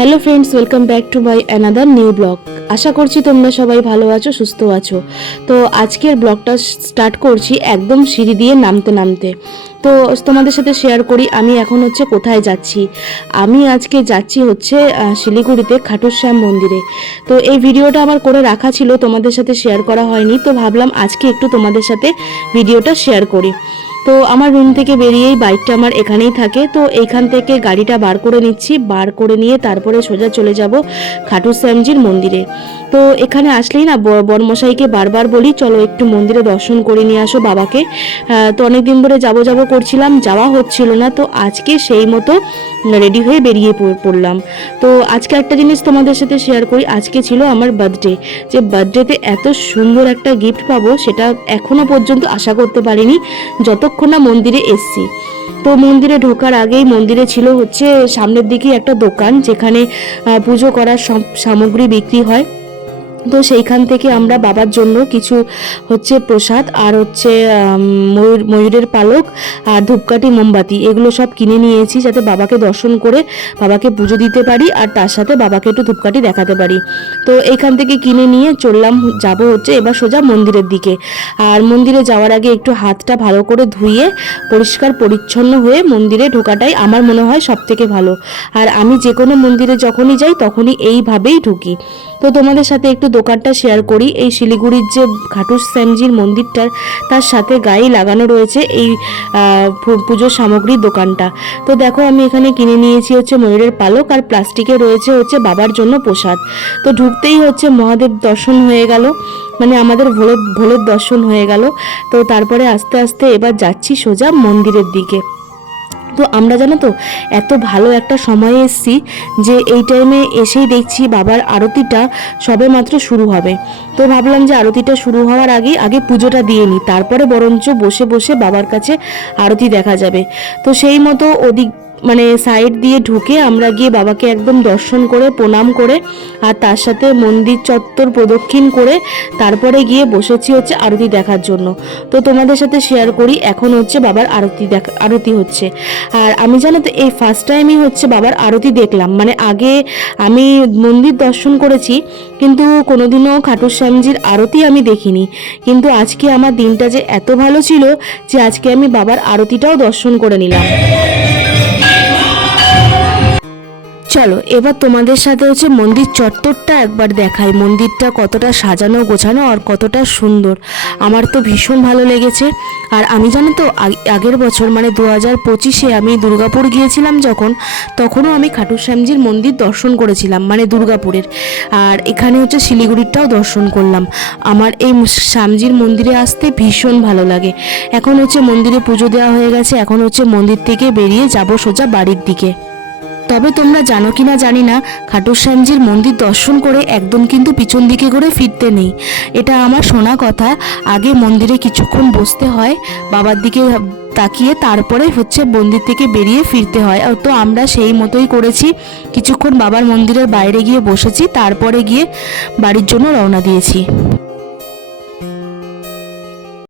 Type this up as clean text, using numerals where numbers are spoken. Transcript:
Hello friends, welcome back to my another new blog. আশা করছি তোমরা সবাই ভালো আছো, সুস্থ আছো। তো আজকের ব্লগটা স্টার্ট করছি একদম সিঁড়ি দিয়ে নামতে নামতে। তো তোমাদের সাথে শেয়ার করি আমি এখন কোথায় যাচ্ছি। আমি আজকে যাচ্ছি শিলিগুড়িতে খাটুর শ্যাম মন্দিরে। তো এই ভিডিওটা আমার করে রাখা ছিল, তোমাদের সাথে শেয়ার করা হয়নি, তো ভাবলাম আজকে একটু তোমাদের সাথে ভিডিওটা শেয়ার করি। তো আমার রুম থেকে বেরিয়েই বাইকটা আমার এখানেই থাকে, তো এইখান থেকে গাড়িটা বার করে নিচ্ছি, বার করে নিয়ে তারপরে সোজা চলে যাব খাটু শ্যামজির মন্দিরে। তো এখানে আসলেই না বরমশাইকে বারবার বলি চলো একটু মন্দিরে দর্শন করে নিয়ে আসো বাবাকে। তো অনেকদিন ধরে যাব করছিলাম, যাওয়া হচ্ছিল না, তো আজকে সেই মতো রেডি হয়ে বেরিয়ে পড়লাম। তো আজকে একটা জিনিস তোমাদের সাথে শেয়ার করি, আজকে ছিল আমার বার্থডে। যে বার্থডেতে এত সুন্দর একটা গিফট পাবো সেটা এখনো পর্যন্ত আশা করতে পারিনি যতক্ষণ না মন্দিরে এসছি। তো মন্দিরে ঢোকার আগেই মন্দিরে ছিল সামনের দিকে একটা দোকান, যেখানে পুজো করার সামগ্রী বিক্রি হয়। তো সেইখান থেকে আমরা বাবার জন্য কিছু প্রসাদ আর ময়ূরের পালক আর ধূপকাঠি মোমবাতি এগুলো সব কিনে নিয়েছি, যাতে বাবাকে দর্শন করে বাবাকে পুজো দিতে পারি আর তার সাথে বাবাকে একটু ধূপকাঠি দেখাতে পারি। তো এইখান থেকে কিনে নিয়ে যাব এবার সোজা মন্দিরের দিকে। আর মন্দিরে যাওয়ার আগে একটু হাতটা ভালো করে ধুয়ে পরিষ্কার পরিচ্ছন্ন হয়ে মন্দিরে ঢোকাটাই আমার মনে হয় সব থেকে ভালো। আর আমি যে কোনো মন্দিরে যখনই যাই তখনই এইভাবেই ঢুকি। তো তোমাদের সাথে একটু দোকানটা শেয়ার করি। এই শিলিগুড়ির যে খাটু শ্যামজির মন্দিরটার তার সাথে গায়ে লাগানো রয়েছে এই পুজোর সামগ্রীর দোকানটা। তো দেখো আমি এখানে কিনে নিয়েছি ময়ূরের পালক, আর প্লাস্টিকে রয়েছে বাবার জন্য প্রসাদ। তো ঢুকতেই মহাদেব দর্শন হয়ে গেল, মানে আমাদের ভোলের দর্শন হয়ে গেল। তো তারপরে আস্তে আস্তে এবার যাচ্ছি সোজা মন্দিরের দিকে। তো আমরা জানো তো এত ভালো একটা সময়ে এসেছি যে এই টাইমে এসেই দেখছি বাবার আরতিটা সবে মাত্র শুরু হবে। তো ভাবলাম যে আরতিটা শুরু হওয়ার আগে পুজোটা দিয়ে নিই, তারপরে বরঞ্চ বসে বসে বাবার কাছে আরতি দেখা যাবে। তো সেই মতো ওদিক সাইড দিয়ে ঢুকে আমরা গিয়ে বাবাকে একদম দর্শন করে প্রণাম করে আর তার সাথে মন্দির চত্বর প্রদক্ষিণ করে তারপরে গিয়ে বসেছি আরতি দেখার জন্য। তো তোমাদের সাথে শেয়ার করি এখন বাবার আরতি হচ্ছে। আর আমি জানো তো এই ফার্স্ট টাইমই বাবার আরতি দেখলাম, আগে আমি মন্দির দর্শন করেছি কিন্তু কোনোদিনও খাটু শ্যামজির আরতি আমি দেখিনি। কিন্তু আজকে আমার দিনটা যে এত ভালো ছিল যে আজকে আমি বাবার আরতিটাও দর্শন করে নিলাম। চলো এবার তোমাদের সাথে মন্দির চত্বরটা একবার দেখাই, মন্দিরটা কতটা সাজানো গোছানো আর কতটা সুন্দর। আমার তো ভীষণ ভালো লেগেছে। আর আমি জানো তো আগের বছর 2025-এ আমি দুর্গাপুর গিয়েছিলাম যখন, তখনও আমি খাটু শ্যামজির মন্দির দর্শন করেছিলাম, দুর্গাপুরের। আর এখানে শিলিগুড়িরটাও দর্শন করলাম। আমার এই শ্যামজির মন্দিরে আসতে ভীষণ ভালো লাগে। এখন মন্দিরে পুজো দেওয়া হয়ে গেছে, এখন মন্দির থেকে বেরিয়ে যাব সোজা বাড়ির দিকে। তবে তোমরা জানো কিনা জানি না, খাটু শ্যামজির মন্দির দর্শন করে একদম কিন্তু পিছন দিকে করে ফিরতে নেই। এটা আমার শোনা কথা। আগে মন্দিরে কিছুক্ষণ বসতে হয়, বাবার দিকে তাকিয়ে তারপরে মন্দির থেকে বেরিয়ে ফিরতে হয়। তো আমরা সেই মতোই করেছি, কিছুক্ষণ বাবার মন্দিরের বাইরে গিয়ে বসেছি, তারপরে গিয়ে বাড়ির জন্য রওনা দিয়েছি।